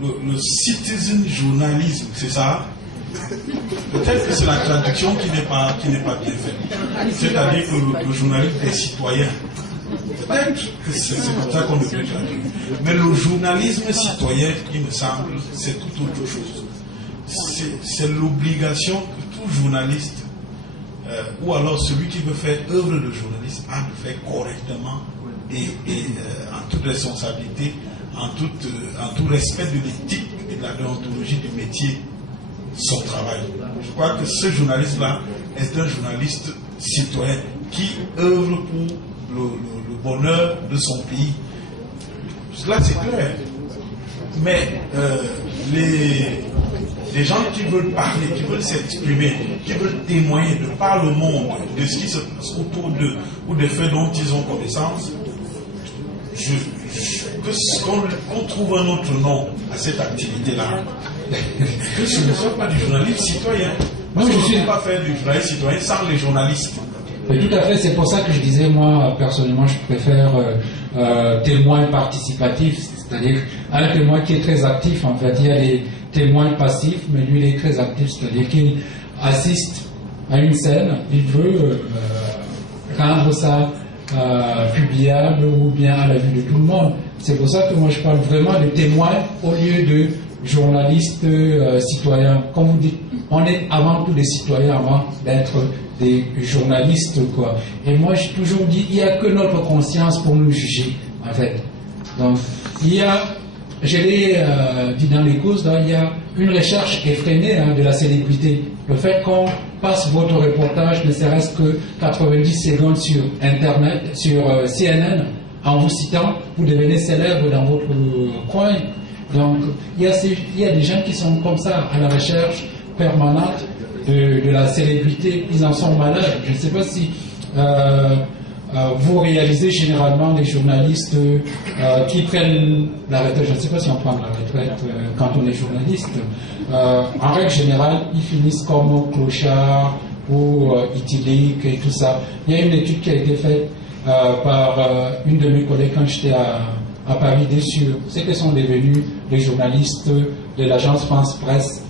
le citizen journalisme, c'est ça? Peut-être que c'est la traduction qui n'est pas bien faite. C'est-à-dire que le journalisme des citoyens. Peut-être que c'est comme ça qu'on devrait traduire. Mais le journalisme citoyen, il me semble, c'est tout autre chose. C'est l'obligation que tout journaliste, ou alors celui qui veut faire œuvre de journaliste, a de faire correctement et en toute responsabilité, en tout respect de l'éthique et de la déontologie du métier, son travail. Je crois que ce journaliste-là est un journaliste citoyen qui œuvre pour le bonheur de son pays. Là, c'est clair. Mais les gens qui veulent parler, qui veulent s'exprimer, qui veulent témoigner de par le monde de ce qui se passe autour d'eux ou des faits dont ils ont connaissance, qu'on trouve un autre nom à cette activité-là. Que ce ne soit pas du journalisme citoyen. Parce que je ne peux pas faire du journalisme citoyen sans les journalistes. Oui, tout à fait, c'est pour ça que je disais, moi, personnellement, je préfère témoin participatif, c'est-à-dire un témoin qui est très actif, en fait. Il y a des témoins passifs, mais lui, il est très actif, c'est-à-dire qu'il assiste à une scène, il veut rendre ça publiable ou bien à la vue de tout le monde. C'est pour ça que moi, je parle vraiment de témoin au lieu de journalistes citoyens. Comme vous dites, on est avant tout des citoyens avant d'être des journalistes, quoi. Et moi, j'ai toujours dit, il n'y a que notre conscience pour nous juger, en fait. Donc, il y a, je l'ai dit dans les causes, il y a une recherche effrénée de la célébrité. Le fait qu'on passe votre reportage, ne serait-ce que 90 secondes sur Internet, sur CNN, en vous citant, vous devenez célèbre dans votre coin. Donc, il y a des gens qui sont comme ça, à la recherche permanente de la célébrité. Ils en sont malades. Je ne sais pas si vous réalisez généralement des journalistes qui prennent la retraite. Je ne sais pas si on prend la retraite quand on est journaliste. En règle générale, ils finissent comme clochards ou ithyliques et tout ça. Il y a une étude qui a été faite par une de mes collègues quand j'étais à Paris sur ce que sont devenus les journalistes de l'agence France Presse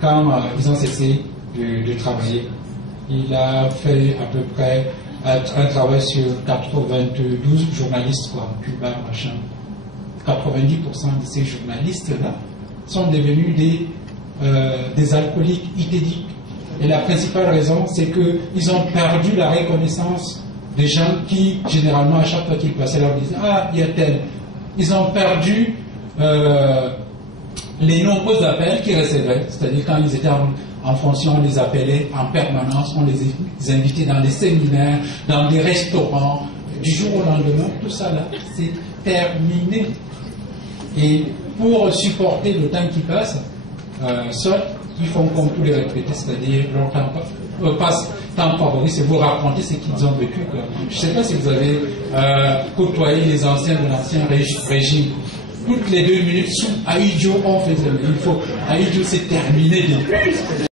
quand ils ont cessé de travailler. Il a fait à peu près un travail sur 92 journalistes, quoi, Cuba, machin. 90% de ces journalistes-là sont devenus des alcooliques ithyliques. Et la principale raison, c'est qu'ils ont perdu la reconnaissance des gens qui, généralement, à chaque fois qu'ils passaient, leur disaient « Ah, il y a tel ». Ils ont perdu les nombreux appels qu'ils recevaient. C'est-à-dire quand ils étaient en fonction, on les appelait en permanence, on les invitait dans des séminaires, dans des restaurants. Du jour au lendemain, tout ça là, c'est terminé. Et pour supporter le temps qui passe, soit ils font comme tous les retraités, c'est-à-dire leur temps passe temps favori, c'est vous raconter ce qu'ils ont vécu, quoi. Je ne sais pas si vous avez côtoyé les anciens de l'ancien régime. Toutes les 2 minutes, Aïdjo, on fait il faut. Aïdjo, c'est terminé.